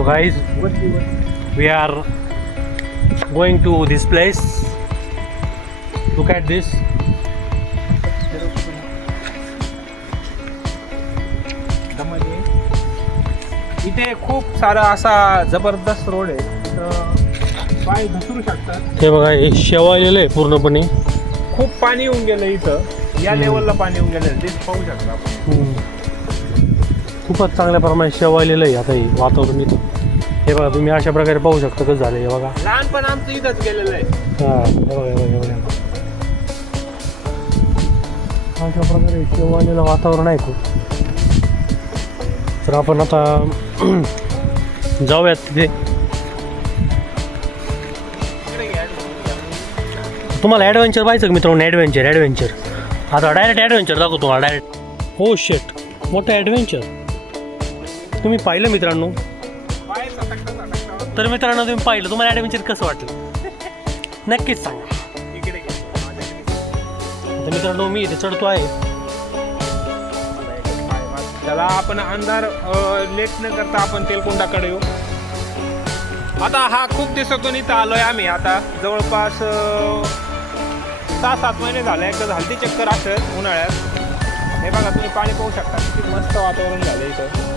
So guys, we are going to this place. Look at this. इथे खूप सारा असा जबरदस्त रोड आहे, तर पाय घसरू शकतात. हे बघा, हे शेवाळलेलं आहे पूर्णपणे. खूप पाणी येऊन गेलं इथं, या लेवलला पाणी येऊन गेलं, ते पाहू शकता आपण. खूपच चांगल्या प्रमाणात शेवाळलेलं आहे आता हे वातावरण इथं. हे बघा, तुम्ही अशा प्रकारे पाहू शकता कसं झालं. हे बघा, लहानपण आमचं इथंच गेलेलं आहे. हां, हे बघा, हे बघा, हे बघा. अशा प्रकारे शेवाळलेलं वातावरण आहे खूप. तर आपण आता जाऊयात तिथे. तुम्हाला ॲडव्हेंचर पाहिजे का मित्रांनो? ॲडव्हेंचर आता डायरेक्ट ॲडव्हेंचर दाखवतो तुम्हाला डायरेक्ट. हो शेट, मोठं ॲडव्हेंचर तुम्ही पाहिलं मित्रांनो. तर मित्रांनो, तुम्ही पाहिलं, तुम्हाला ॲडव्हेंचर कसं वाटलं नक्कीच सांगा. आता मित्रांनो, मी इथे चढतो आहे. त्याला आपण अंधार लेट न करता आपण तेलकुंडाकडे येऊ. आता हा खूप दिवसातून इथं आलोय आम्ही. आता जवळपास 6-7 महिने झाले. एकदा झालती चक्कर असत उन्हाळ्यात. हे बघा, तुम्ही पाणी पाहू शकता, किती मस्त वातावरण झालं इथं.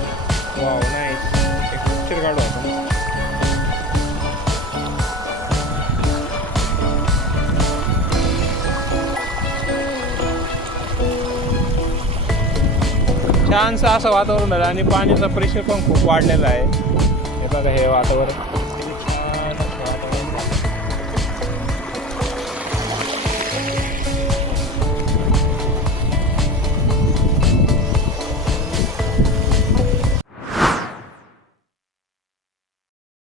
वाव, नाही एक पिक्चर काढू आपण. छानसं असं वातावरण झालं आणि पाण्याचा प्रेशर पण खूप वाढलेला आहे. हे बघा, हे वातावरण